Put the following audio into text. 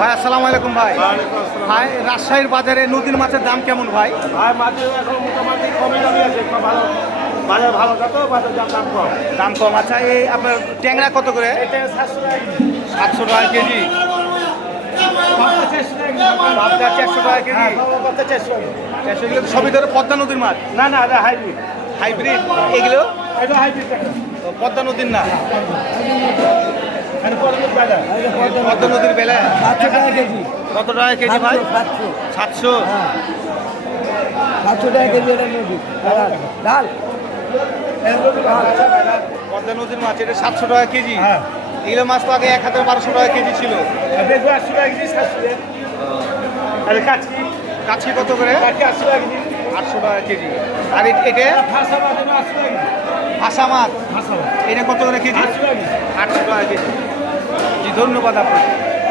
ভাই আসসালামু আলাইকুম ভাই। ভাই রাজশাহীর বাজারে নদীর মাছের দাম কেমন ভাই? মাছের এখন মোটামুটি কমে দামই আছে, ভালো বাজার ভালো তো বাজার দাম কম। দাম কম। আচ্ছা, এই আপনার ট্যাংরা কত করে? এটা 700 টাকা কেজি। পাবদা 400 টাকা কেজি। 400 কিলো সবই ধরে পদ্মা নদীর মাছ? না না, এটা হাইব্রিড। হাইব্রিড এগুলো? এটা হাইব্রিড পদ্মা নদীর না, বাজার। পদ্মা নদীর বেলা 700 টাকা কেজি। কত টাকা কেজি ভাই? 700 700। 700 টাকা কেজি এটা নদী ডাল। পদ্মা নদীর মাছ এটা 700 টাকা কেজি। হ্যাঁ। এগুলো মাছ তো আগে 1000-1200 টাকা কেজি ছিল। দেখবো 80 টাকা কেজি, 700 টাকা। আর কাচকি কাছি কত করে? 800 টাকা কেজি। 800 টাকা কেজি। আর এটা ফাঁসা মাছ 800 টাকা কেজি। ভাষা মাছ ফাঁসা মাছ এটা কত করে কেজি? 800 টাকা কেজি। 800 টাকা কেজি। জি, ধন্যবাদ আপনাকে।